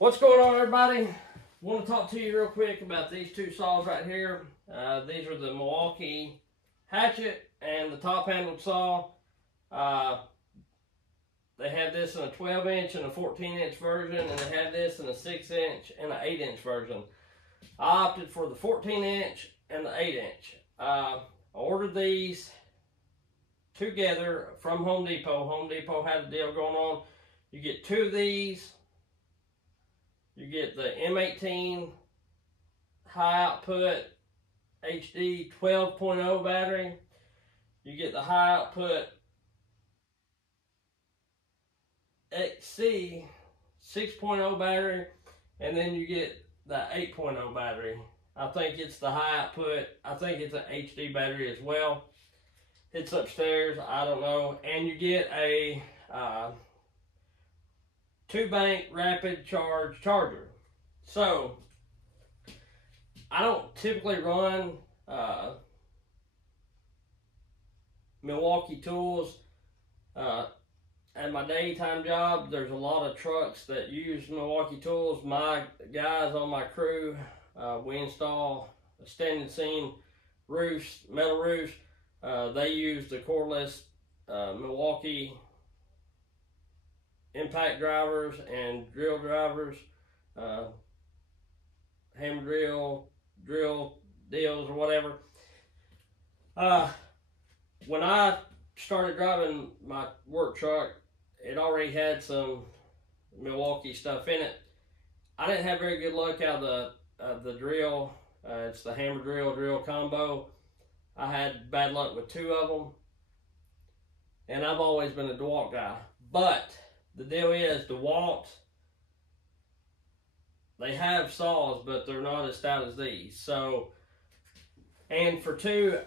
What's going on, everybody? Want to talk to you real quick about these two saws right here. These are the Milwaukee Hatchet and the top-handled saw. They have this in a 12-inch and a 14-inch version, and they have this in a 6-inch and an 8-inch version. I opted for the 14-inch and the 8-inch. I ordered these together from Home Depot. Home Depot had a deal going on. You get two of these. You get the M18 high output HD 12.0 battery. You get the high output XC 6.0 battery, and then you get the 8.0 battery. I think it's the high output. I think it's an HD battery as well. It's upstairs. I don't know. And you get a 2-bank rapid charge charger. So I don't typically run Milwaukee tools at my daytime job. There's a lot of trucks that use Milwaukee tools. My guys on my crew, we install standing seam roofs, metal roofs. They use the cordless Milwaukee impact drivers and drill drivers, hammer drill deals or whatever. When I started driving my work truck, it already had some Milwaukee stuff in it. I didn't have very good luck out of the drill. It's the hammer drill combo. I had bad luck with 2 of them, and I've always been a DeWalt guy. But the deal is, DeWalt, they have saws, but they're not as stout as these. So, and for 2,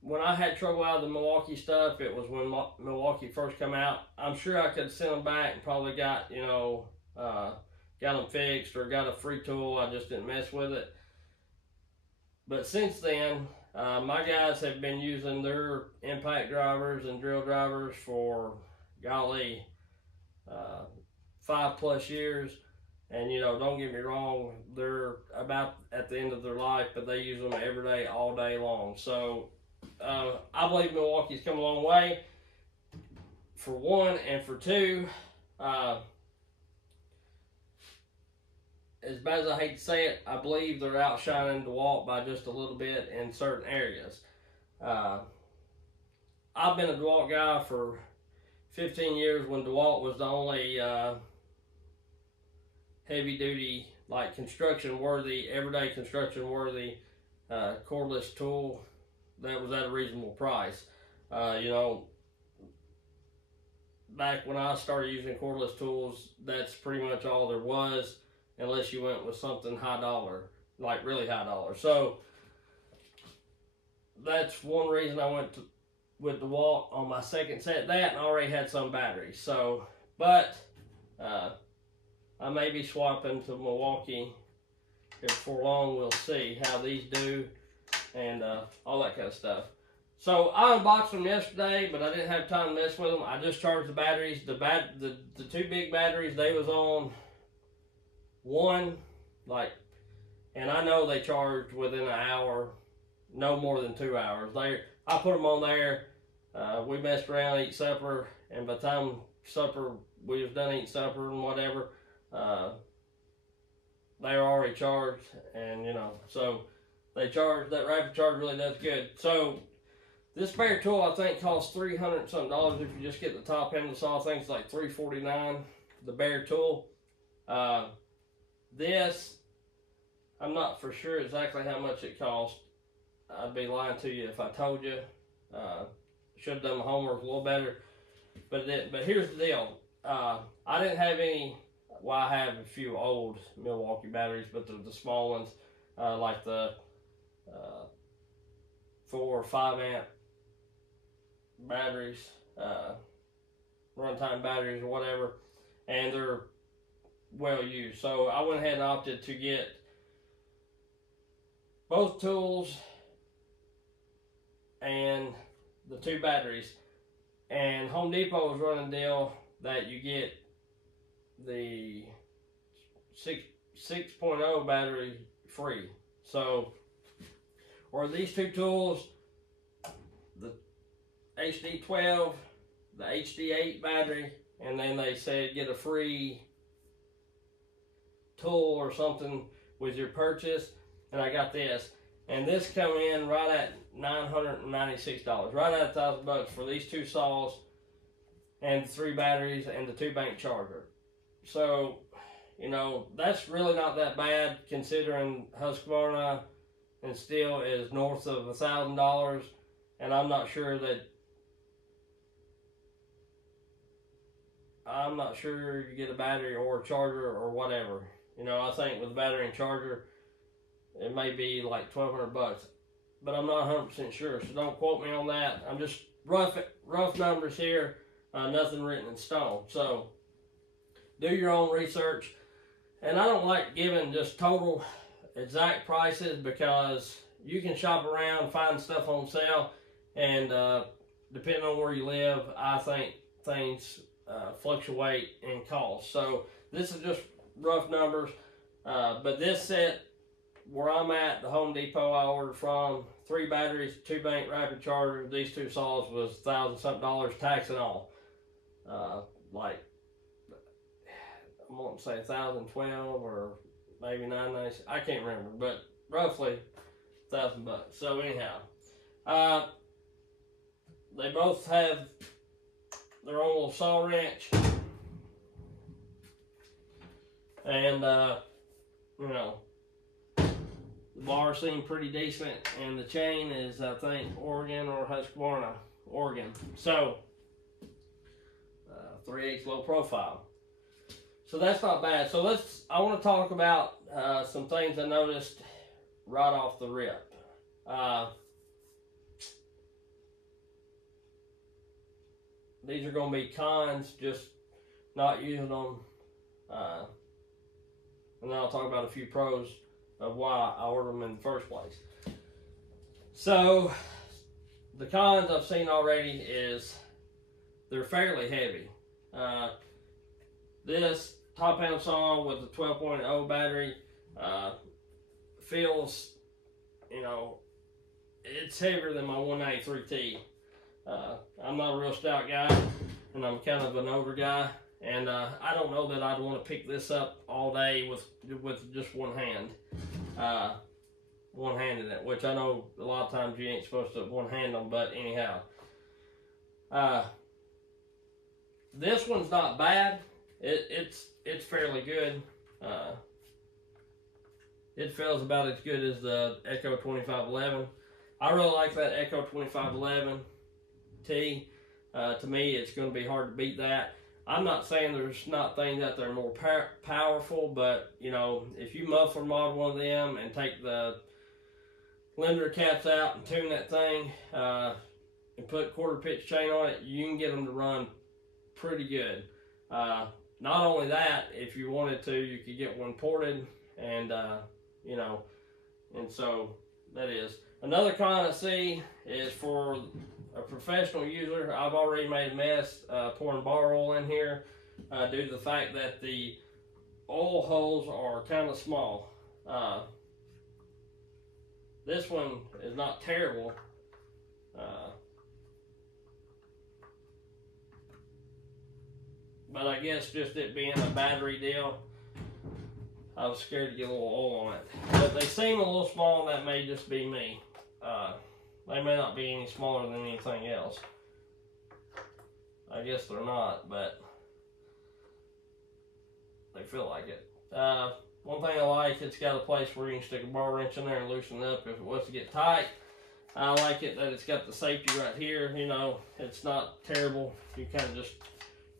when I had trouble out of the Milwaukee stuff, it was when Milwaukee first come out. I'm sure I could send them back and probably got, got them fixed or got a free tool. I just didn't mess with it. But since then, my guys have been using their impact drivers and drill drivers for, golly, 5+ years. And don't get me wrong, they're about at the end of their life, but they use them every day, all day long. So I believe Milwaukee's come a long way, for 1, and for 2, as bad as I hate to say it, I believe they're outshining DeWalt by just a little bit in certain areas. I've been a DeWalt guy for 15 years when DeWalt was the only heavy duty, like construction worthy, everyday construction worthy cordless tool that was at a reasonable price. Back when I started using cordless tools, that's pretty much all there was, unless you went with something high dollar, like really high dollar. So that's one reason I went with DeWalt on my second set. That, and I already had some batteries. So, but I may be swapping to Milwaukee here before long. We'll see how these do and all that kind of stuff. So I unboxed them yesterday, but I didn't have time to mess with them. I just charged the batteries. The 2 big batteries, they was on 1, and I know they charged within an hour, no more than 2 hours. I put them on there. We messed around, ate supper, and by the time we was done eating supper and whatever, they were already charged, and so they charge. That rapid charge really does good. So this spare tool, I think, costs $300 and something if you just get the top end of the saw. I think it's like $349, the bare tool. This, I'm not for sure exactly how much it cost. I'd be lying to you if I told you. Should have done my homework a little better, but here's the deal. I didn't have any. Well, I have a few old Milwaukee batteries, but the small ones, like the 4 or 5 amp batteries, runtime batteries or whatever, and they're well used. So I went ahead and opted to get both tools and the 2 batteries. And Home Depot was running a deal that you get the 6.0 battery free. So, or these two tools, the HD12, the HD8 battery, and then they said get a free tool or something with your purchase, and I got this, and this come in right at $996, right at $1,000 for these two saws and the 3 batteries and the 2-bank charger. So, you know, that's really not that bad considering Husqvarna and Steel is north of $1,000, and I'm not sure you get a battery or a charger or whatever. You know, I think with battery and charger, it may be like $1,200, but I'm not 100% sure, so don't quote me on that. I'm just rough numbers here, nothing written in stone. So do your own research, and I don't like giving just total exact prices because you can shop around, find stuff on sale, and depending on where you live, I think things fluctuate in cost. So this is just rough numbers, but this set where I'm at, the Home Depot I ordered from, 3 batteries, 2-bank rapid charger, these 2 saws was $1,000-something tax and all. Like, I'm going to say $1,012 or maybe $990. I can't remember, but roughly $1,000. So anyhow, they both have their own little saw wrench, and you know, the bar seemed pretty decent, and the chain is, I think, Oregon or Husqvarna, Oregon. So 3/8 low profile. So that's not bad. So I want to talk about some things I noticed right off the rip. These are going to be cons, just not using them. And then I'll talk about a few pros of why I ordered them in the first place. So the cons I've seen already is they're fairly heavy. This top pound saw with the 12.0 battery feels, you know, it's heavier than my 193T. I'm not a real stout guy, and I'm kind of an older guy, and I don't know that I'd want to pick this up all day with just one hand. One-handed it, which I know a lot of times you ain't supposed to one-hand them, but anyhow. This one's not bad. It's fairly good. It feels about as good as the Echo 2511. I really like that Echo 2511T. To me, it's going to be hard to beat that. I'm not saying there's not things out there more powerful, but you know, if you muffler mod one of them and take the limiter caps out and tune that thing and put 1/4 pitch chain on it, you can get them to run pretty good. Not only that, if you wanted to, you could get one ported, and you know, and so that is. Another con I see is for a professional user. I've already made a mess pouring bar oil in here due to the fact that the oil holes are kind of small. This one is not terrible. But I guess just it being a battery deal, I was scared to get a little oil on it. But they seem a little small, and that may just be me. They may not be any smaller than anything else. I guess they're not, but they feel like it. One thing I like, it's got a place where you can stick a bar wrench in there and loosen it up if it was to get tight. I like it that it's got the safety right here. You know, it's not terrible. You kind of just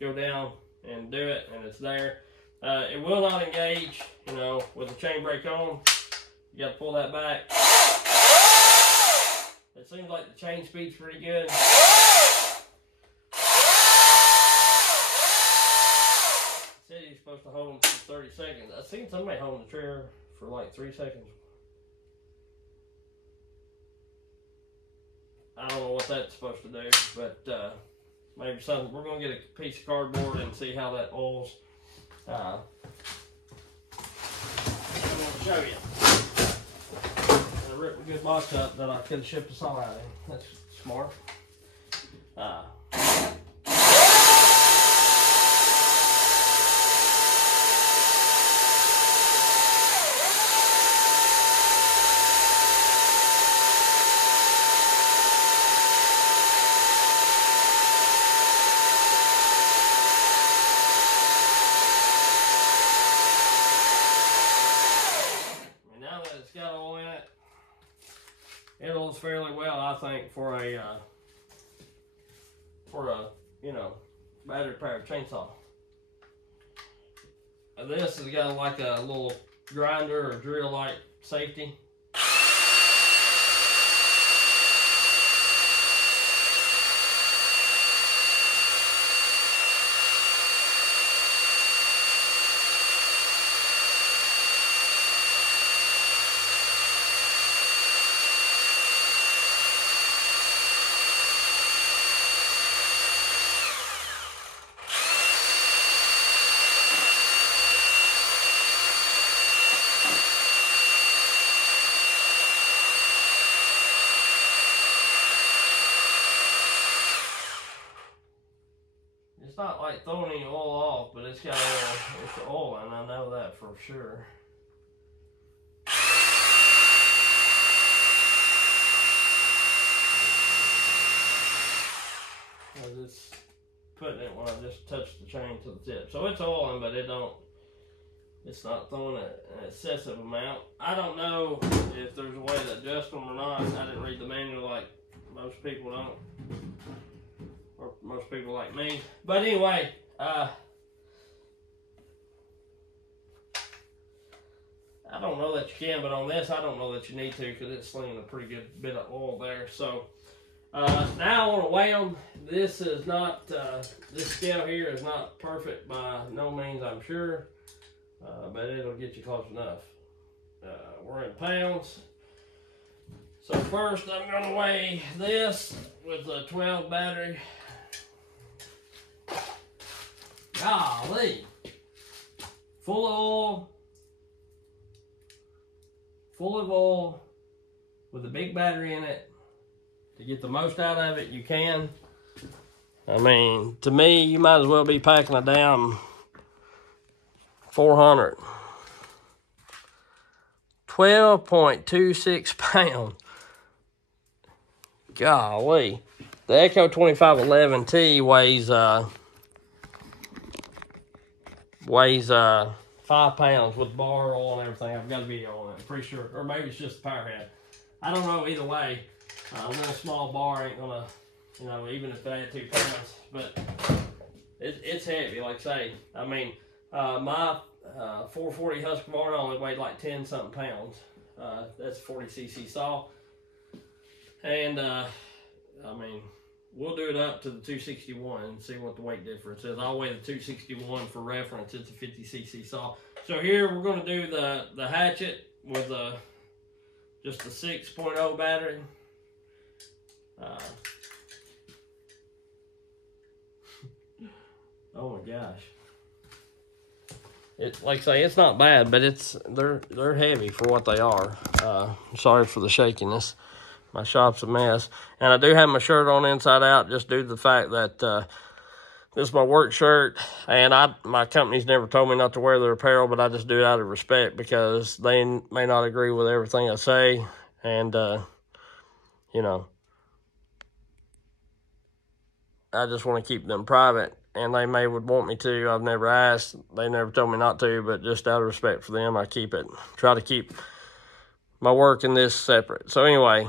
go down and do it, and it's there. It will not engage, you know, with the chain brake on. You got to pull that back. It seems like the chain speed's pretty good. It said you're supposed to hold them for 30 seconds. I've seen somebody holding the trigger for like 3 seconds. I don't know what that's supposed to do, but maybe something. We're going to get a piece of cardboard and see how that oils. show you. I ripped a good box up that I could have shipped us all out in. That's smart. It holds fairly well, I think, for a you know, battery powered chainsaw. This has got like a little grinder or drill like safety. It's not like throwing any oil off, but it's got it's the oil, and I know that for sure. I was just putting it when I just touched the chain to the tip, so it's oiling, but it's not throwing an excessive amount. I don't know if there's a way to adjust them or not. I didn't read the manual like most people don't. Or most people like me. But anyway, I don't know that you can, but on this, I don't know that you need to because it's slinging a pretty good bit of oil there. So now I want to weigh them. This is not, this scale here is not perfect by no means, I'm sure, but it'll get you close enough. We're in pounds. So first I'm going to weigh this with a 12 battery. Golly, full of oil with a big battery in it. To get the most out of it you can. I mean, to me, you might as well be packing a damn 400. 12.26 pounds. Golly. The Echo 2511T weighs 5 pounds with bar oil and everything. I've got a video on it, I'm pretty sure. Or maybe it's just the power head. I don't know either way. A little small bar ain't gonna, you know, even if they had 2 pounds, but it's heavy, like I say. I mean, my 440 Husqvarna only weighed like 10 something pounds. That's 40cc saw. And I mean, we'll do it up to the 261 and see what the weight difference is. I'll weigh the 261 for reference. It's a 50cc saw. So here we're going to do the Hatchet with just a 6.0 battery. Oh my gosh! Like I say, it's not bad, but they're heavy for what they are. Sorry for the shakiness. My shop's a mess. And I do have my shirt on inside out just due to the fact that this is my work shirt. And my company's never told me not to wear their apparel, but I just do it out of respect because they may not agree with everything I say. And, you know, I just want to keep them private. And they would want me to. I've never asked. They never told me not to, but just out of respect for them, I try to keep my work and this separate. So anyway,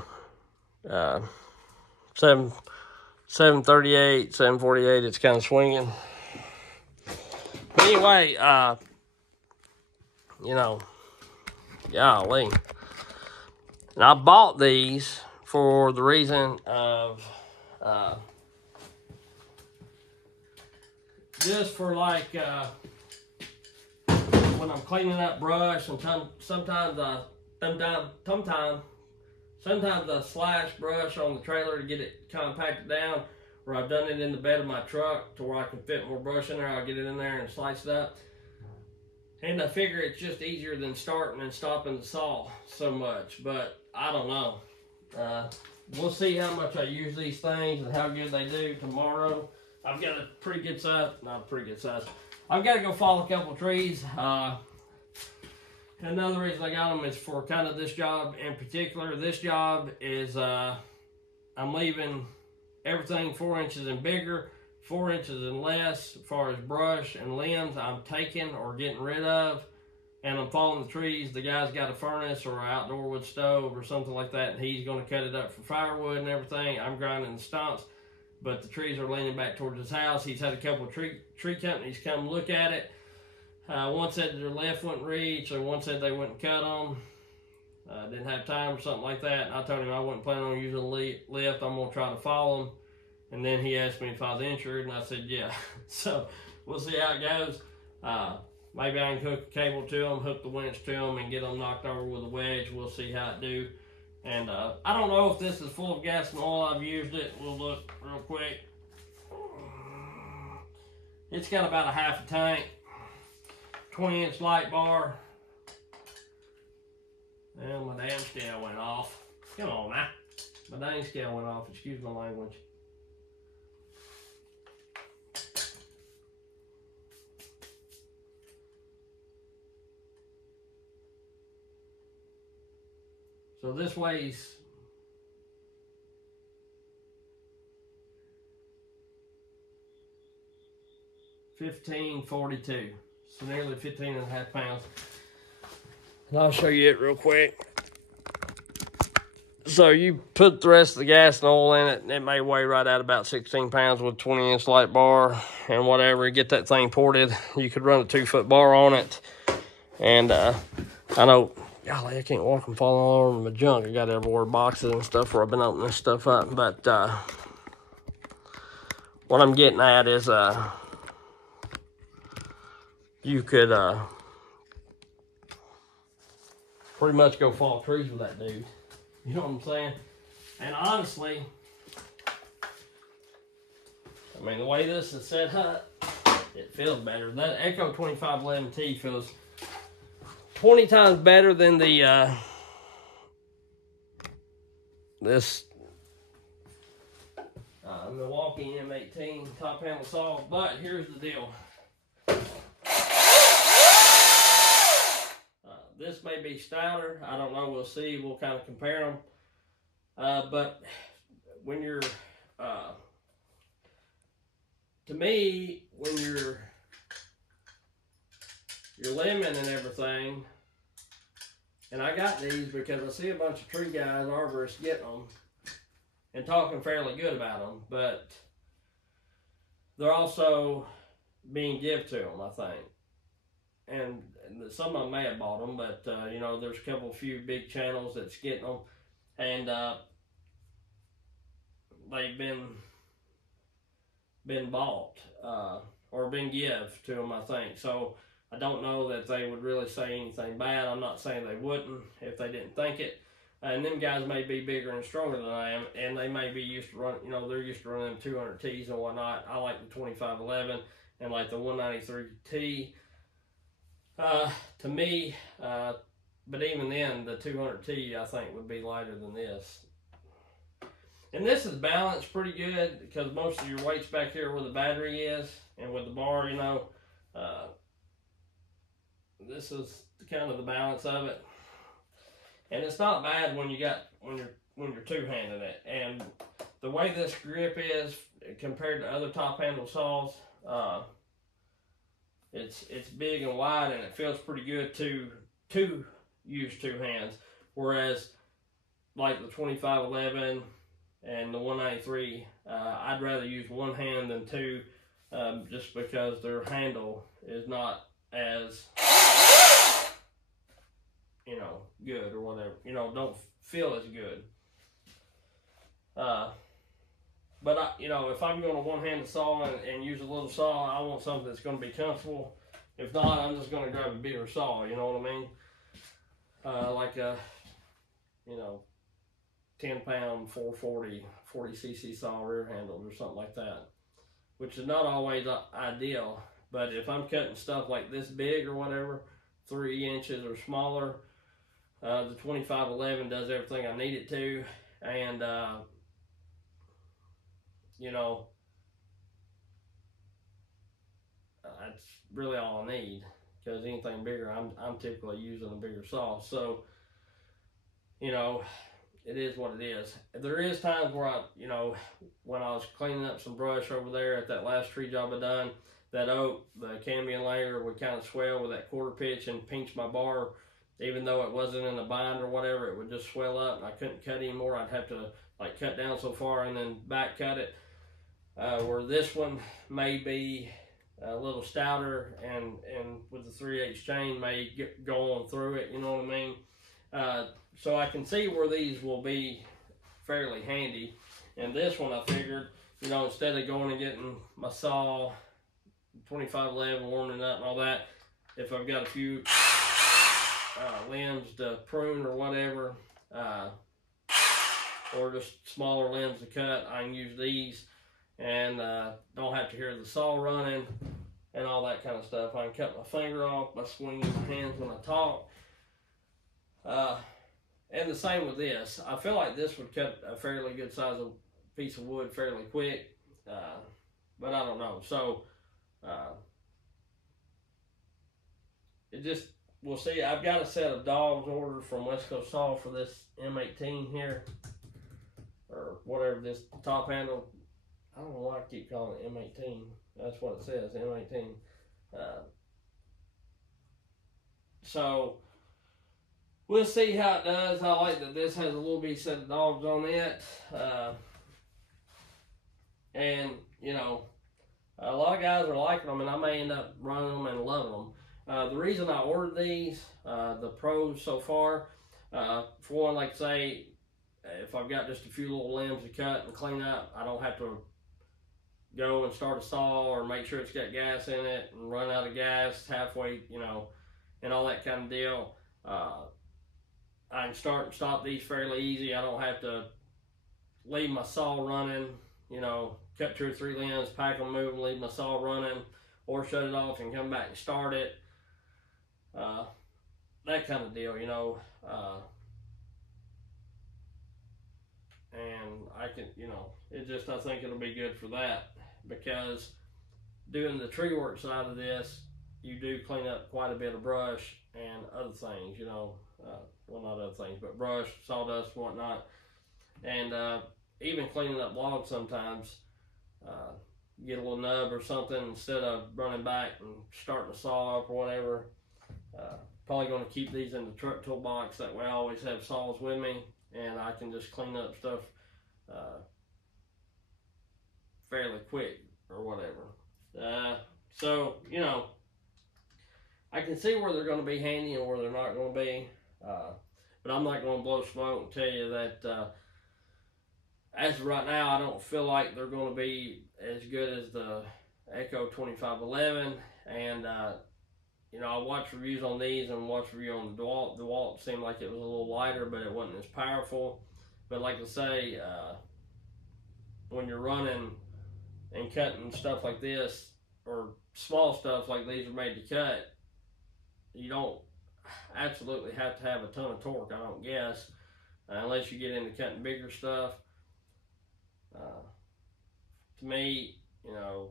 738, 748, it's kind of swinging. But anyway, you know, golly. And I bought these for the reason of, just for like, when I'm cleaning up brush, and sometimes I slash brush on the trailer to get it compacted down, or I've done it in the bed of my truck to where I can fit more brush in there. I'll get it in there and slice it up. And I figure it's just easier than starting and stopping the saw so much, but I don't know. We'll see how much I use these things and how good they do tomorrow. I've got a pretty good size, not a pretty good size. I've got to go fall a couple trees. Another reason I got them is for kind of this job in particular. This job is, I'm leaving everything 4 inches and bigger, 4 inches and less as far as brush and limbs I'm taking or getting rid of. And I'm falling the trees. The guy's got a furnace or an outdoor wood stove or something like that, and he's going to cut it up for firewood and everything. I'm grinding the stumps, but the trees are leaning back towards his house. He's had a couple of tree companies come look at it. One said their left wouldn't reach, or one said they wouldn't cut them. Didn't have time or something like that. And I told him I wasn't planning on using the lift. I'm going to try to follow him. And then he asked me if I was insured, and I said, yeah. So we'll see how it goes. Maybe I can hook a cable to them, hook the winch to them, and get them knocked over with a wedge. We'll see how it do. And I don't know if this is full of gas and oil. I've used it. We'll look real quick. It's got about a half a tank. 20-inch light bar. And my damn scale went off. Come on, man. My dang scale went off. Excuse my language. So this weighs 1542. So nearly 15.5 pounds. And I'll show you it real quick. So you put the rest of the gas and oil in it, and it may weigh right at about 16 pounds with 20-inch light bar and whatever. Get that thing ported. You could run a 2-foot bar on it. And I know, golly, I can't walk and fall all over my junk. I got everywhere boxes and stuff where I've been opening this stuff up. But what I'm getting at is you could pretty much go fall trees with that dude. You know what I'm saying? And honestly, I mean, the way this is set up, it feels better. That Echo 2511T feels 20 times better than the this Milwaukee M18 top handle saw. But here's the deal. This may be stouter. I don't know. We'll see. We'll kind of compare them. But when you're, to me, when you're limbing and everything, and I got these because I see a bunch of tree guys, arborists, getting them and talking fairly good about them, but they're also being given to them, I think. And some of them may have bought them, but you know, there's a few big channels that's getting them, and they've been bought or been given to them, I think. So I don't know that they would really say anything bad. I'm not saying they wouldn't if they didn't think it. And them guys may be bigger and stronger than I am, and they may be used to run. You know, they're used to running them 200Ts and whatnot. I like the 2511 and like the 193T. To me, but even then, the 200T, I think, would be lighter than this. And this is balanced pretty good because most of your weight's back here where the battery is, and with the bar, you know, this is kind of the balance of it. And it's not bad when you're two-handing it. And the way this grip is compared to other top handle saws, it's big and wide, and it feels pretty good to use two hands. Whereas, like the 2511 and the 193, I'd rather use one hand than two, just because their handle is not as, you know, good or whatever. You know, don't feel as good. But, you know, if I'm going to one-handed saw and use a little saw, I want something that's going to be comfortable. If not, I'm just going to grab a bigger saw, you know what I mean? Like a, you know, 10-pound 440, 40cc saw rear handles or something like that, which is not always ideal. But if I'm cutting stuff like this big or whatever, 3 inches or smaller. The 2511 does everything I need it to, and you know, that's really all I need, because anything bigger, I'm typically using a bigger saw. So, you know, it is what it is. There is times where you know, when I was cleaning up some brush over there at that last tree job I done, that oak, the cambium layer would kind of swell with that quarter pitch and pinch my bar. Even though it wasn't in a bind or whatever, it would just swell up and I couldn't cut anymore. I'd have to like cut down so far and then back cut it. Where this one may be a little stouter, and with the 3/8 chain may go on through it, you know what I mean? So I can see where these will be fairly handy. And this one I figured, you know, instead of going and getting my saw, 2511, warming it up and all that, if I've got a few limbs to prune or whatever, or just smaller limbs to cut, I can use these and don't have to hear the saw running and all that kind of stuff. I can cut my finger off by swinging my hands when I talk. And the same with this. I feel like this would cut a fairly good size of piece of wood fairly quick, but I don't know. So it just, we'll see. I've got a set of dogs ordered from West Coast Saw for this M18 here, or whatever this top handle. I don't know why I keep calling it M18. That's what it says, M18. So we'll see how it does. I like that this has a little bitty set of dogs on it. And, you know, a lot of guys are liking them, and I may end up running them and loving them. The reason I ordered these, the pros so far, for one, like say, if I've got just a few little limbs to cut and clean up, I don't have to go and start a saw or make sure it's got gas in it and run out of gas halfway, you know, and all that kind of deal. I can start and stop these fairly easy. I don't have to leave my saw running, you know, cut 2 or 3 limbs, pack them, move them, leave my saw running, or shut it off and come back and start it. That kind of deal, you know. And I can, you know, it just, I think it'll be good for that, because doing the tree work side of this, you do clean up quite a bit of brush and other things, you know, well, not other things, but brush, sawdust, whatnot, and even cleaning up logs sometimes, get a little nub or something, instead of running back and starting the saw up or whatever. Probably going to keep these in the truck toolbox, that way I always have saws with me, and I can just clean up stuff fairly quick or whatever. So, you know, I can see where they're going to be handy and where they're not going to be, but I'm not going to blow smoke and tell you that as of right now, I don't feel like they're going to be as good as the Echo 2511, and you know, I watched reviews on these and watched a review on the DeWalt. DeWalt seemed like it was a little lighter, but it wasn't as powerful. But like I say, when you're running and cutting stuff like this, or small stuff like these are made to cut, you don't absolutely have to have a ton of torque, I don't guess, unless you get into cutting bigger stuff. To me, you know,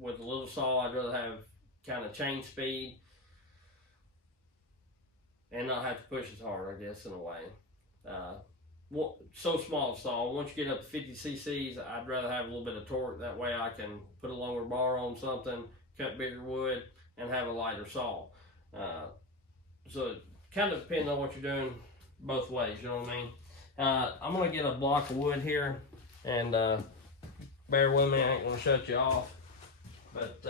with a little saw, I'd rather have kind of chain speed and not have to push as hard, I guess, in a way. So small saw, once you get up to 50 cc's, I'd rather have a little bit of torque. That way I can put a longer bar on something, cut bigger wood, and have a lighter saw. So it kind of depends on what you're doing both ways, you know what I mean? I'm going to get a block of wood here, and bear with me, I ain't going to shut you off. But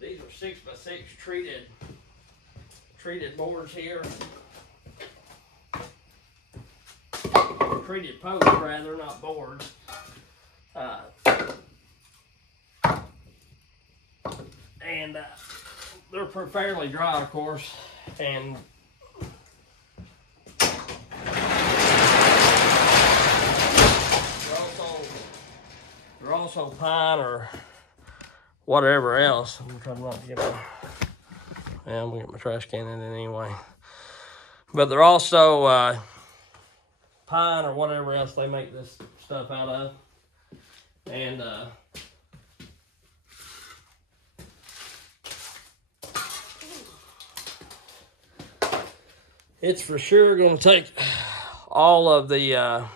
these are 6x6 treated boards here. concreted posts, rather, not boards. And they're fairly dry, of course, and they're also pine or whatever else. I'm trying not to get my, yeah, I'm gonna get my trash can in it anyway. But they're also pine or whatever else they make this stuff out of. And it's for sure gonna take all of the, you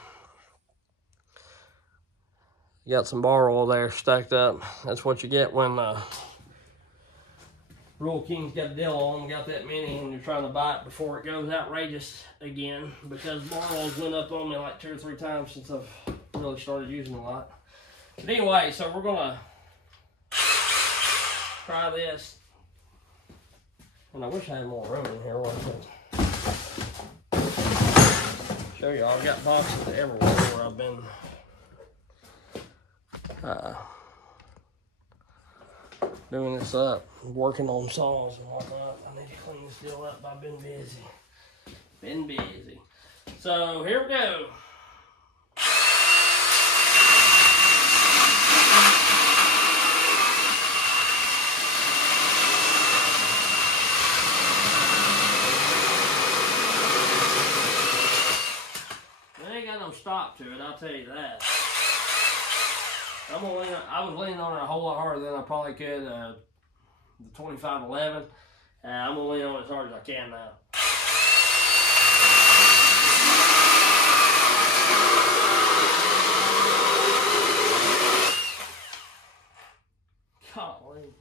got some bar oil there stacked up. That's what you get when Royal King's got a deal on them, got that many, and you're trying to buy it before it goes outrageous again, because bar oils went up on me like 2 or 3 times since I've really started using a lot. But anyway, so we're gonna try this. And I wish I had more room in here, show y'all, I've got boxes everywhere where I've been doing this up, working on saws and whatnot. I need to clean this deal up, but I've been busy. So here we go. There ain't got no stop to it, I'll tell you that. I was leaning on it a whole lot harder than I probably could. The 2511. I'm gonna lean on it as hard as I can now. Golly.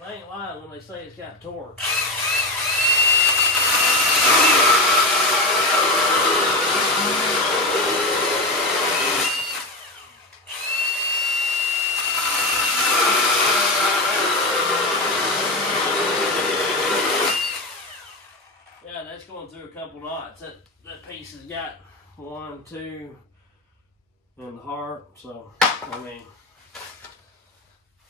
They ain't lying when they say it's got torque. Through a couple knots. That piece has got 1, 2 in the heart, so I mean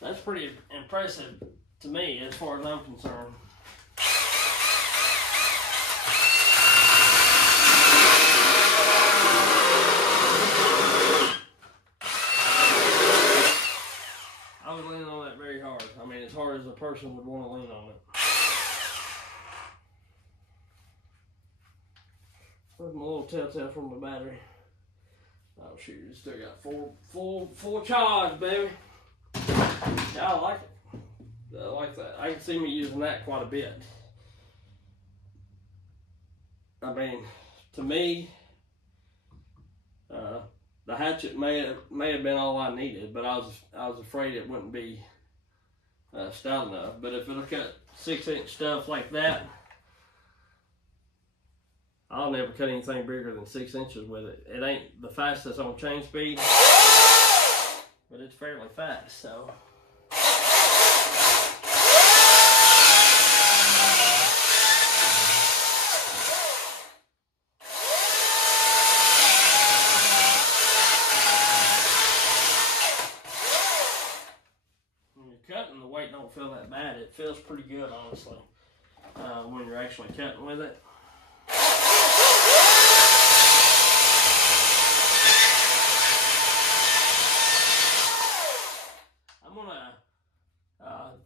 that's pretty impressive to me as far as I'm concerned. I was leaning on that very hard. I mean, as hard as a person would want to lean on it. Where's my little telltale from the battery? Oh shoot, it's still got full charge, baby. Yeah, I like it. I like that. I can see me using that quite a bit. I mean, to me, the Hatchet may have been all I needed, but I was afraid it wouldn't be stout enough. But if it'll cut 6-inch stuff like that, I'll never cut anything bigger than 6 inches with it. It ain't the fastest on chain speed, but it's fairly fast, so. When you're cutting, the weight don't feel that bad. It feels pretty good, honestly, when you're actually cutting with it.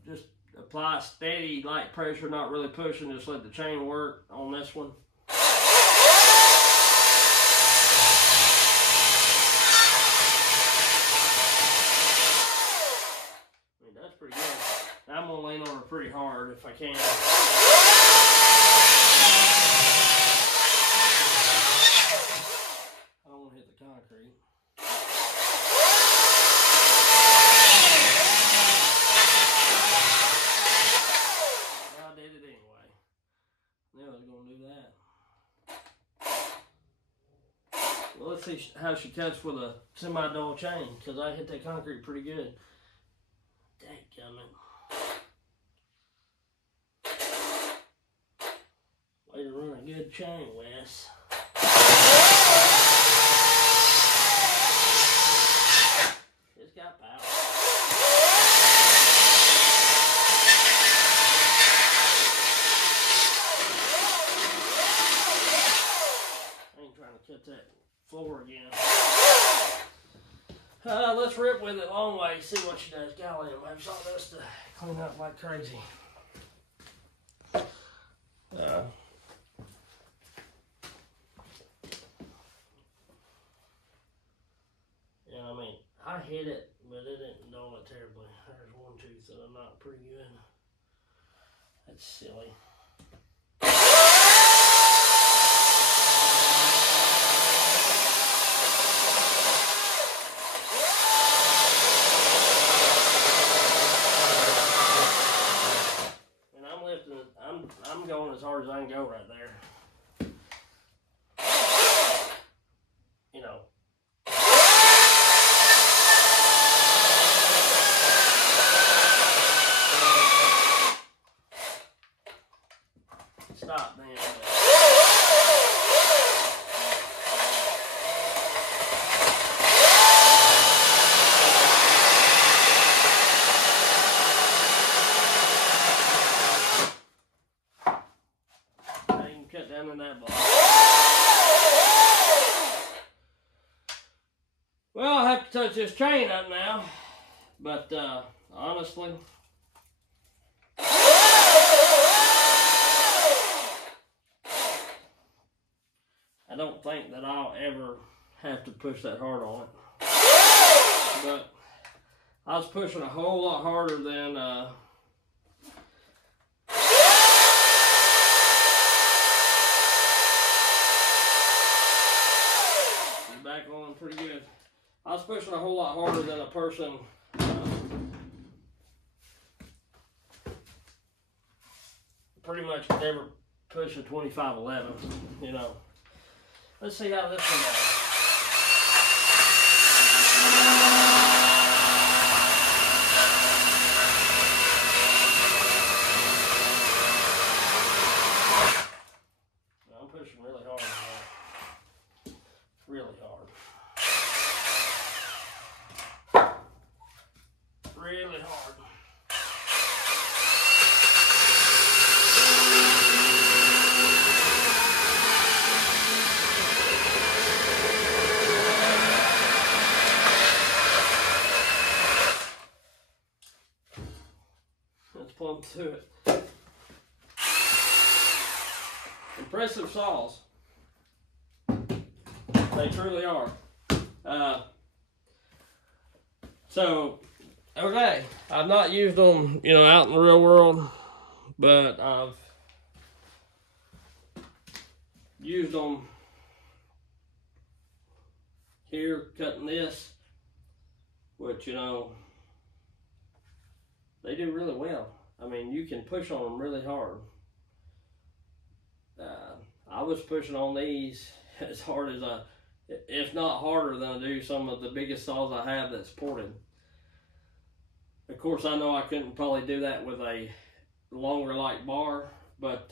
Just apply steady, light pressure, not really pushing, just let the chain work on this one. I mean, that's pretty good. I'm gonna lean on her pretty hard if I can. I don't want to hit the concrete. Well, let's see how she cuts with a semi-dull chain, because I hit that concrete pretty good. Dang, it. Way to run a good chain, Wes. It's got power. I ain't trying to cut that floor again. Let's rip with it long way, see what she does. Golly, it makes all this to clean up like crazy. Yeah, I mean, I hit it, but it didn't dull it terribly. There's one tooth that I'm not pretty good. That's silly. I'm going as hard as I can go right there. You know. Stop then. Cut down in that block. Well, I'll have to touch this chain up now, but honestly, I don't think that I'll ever have to push that hard on it. But I was pushing a whole lot harder than back on pretty good. I was pushing a whole lot harder than a person pretty much could ever push a 2511, you know. Let's see how this one goes. I'm pushing really hard now. Really hard. Really hard. Let's plumb to it. Impressive saws. They truly are. So, okay, I've not used them, you know, out in the real world, but I've used them here cutting this, which, you know, they do really well. I mean, you can push on them really hard. I was pushing on these as hard as if not harder than I do some of the biggest saws I have that's ported. Of course, I know I couldn't probably do that with a longer light bar, but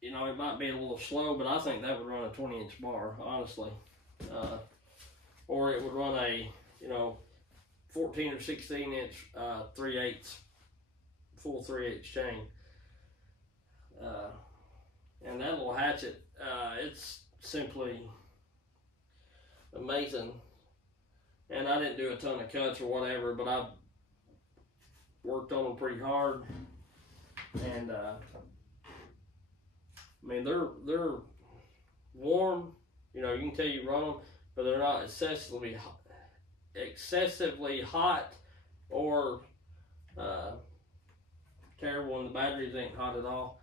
you know, it might be a little slow, but I think that would run a 20-inch bar, honestly. Or it would run a, you know, 14 or 16-inch 3/8 full 3/8 chain. And that little hatchet, it's simply amazing. And I didn't do a ton of cuts or whatever, but I worked on them pretty hard. And I mean, they're warm. You know, you can tell you run them, but they're not excessively hot or terrible when the batteries ain't hot at all.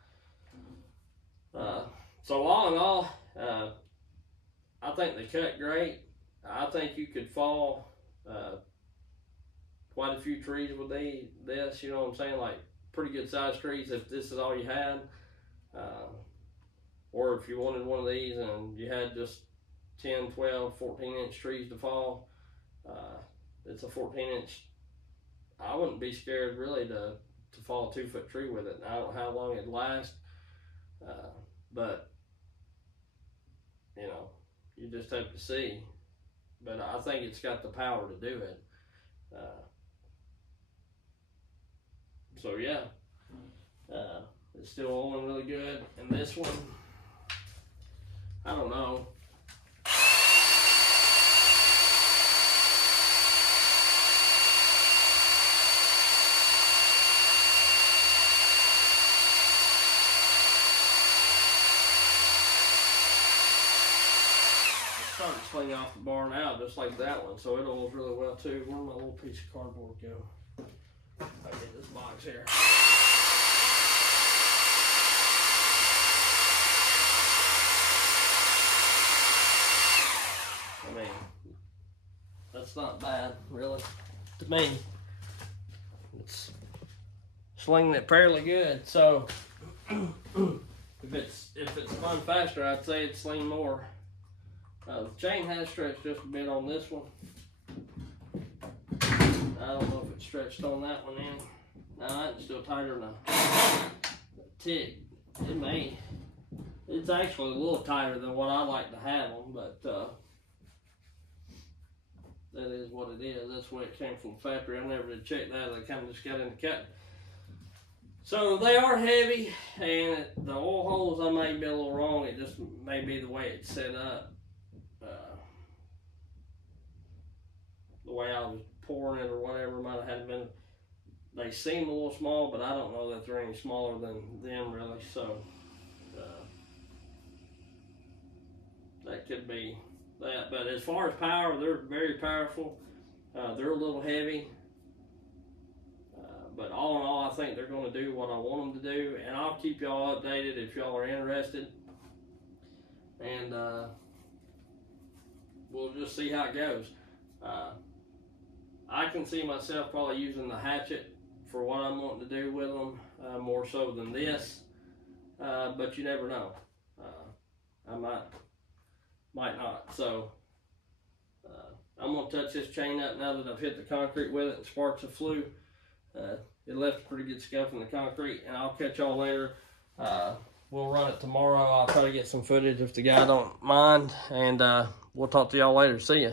So all in all, I think they cut great. I think you could fall quite a few trees with this, you know what I'm saying, like pretty good sized trees if this is all you had. Or if you wanted one of these and you had just 10, 12, 14-inch trees to fall, it's a 14-inch. I wouldn't be scared really to fall a 2-foot tree with it. I don't know how long it'd last, but you know, you just have to see. But I think it's got the power to do it. So yeah, it's still oiling really good. And this one, I don't know. Started to clean off the bar now, just like that one, so it oils really well too. Where'd my little piece of cardboard go? I'll get this box here. I mean, that's not bad, really. To me, it's slinging it fairly good. So if it's spun faster, I'd say it'd sling more. The chain has stretched just a bit on this one. I don't know if it stretched on that one any. No, that's still tighter than a tick. It may. It's actually a little tighter than what I like to have them, but that is what it is. That's where it came from the factory. I never did check that. They kind of just got into cutting. So they are heavy, and the oil holes I may be a little wrong. It just may be the way it's set up. The way I was pouring it or whatever might have been. They seem a little small, but I don't know that they're any smaller than them really. So that could be that. But as far as power, they're very powerful. They're a little heavy. But all in all, I think they're going to do what I want them to do. And I'll keep y'all updated if y'all are interested. And we'll just see how it goes. I can see myself probably using the Hatchet for what I'm wanting to do with them, more so than this. But you never know. I might not. So I'm gonna touch this chain up now that I've hit the concrete with it and sparks have flew. It left a pretty good scuff in the concrete, and I'll catch y'all later. We'll run it tomorrow. I'll try to get some footage if the guy don't mind, and we'll talk to y'all later. See ya.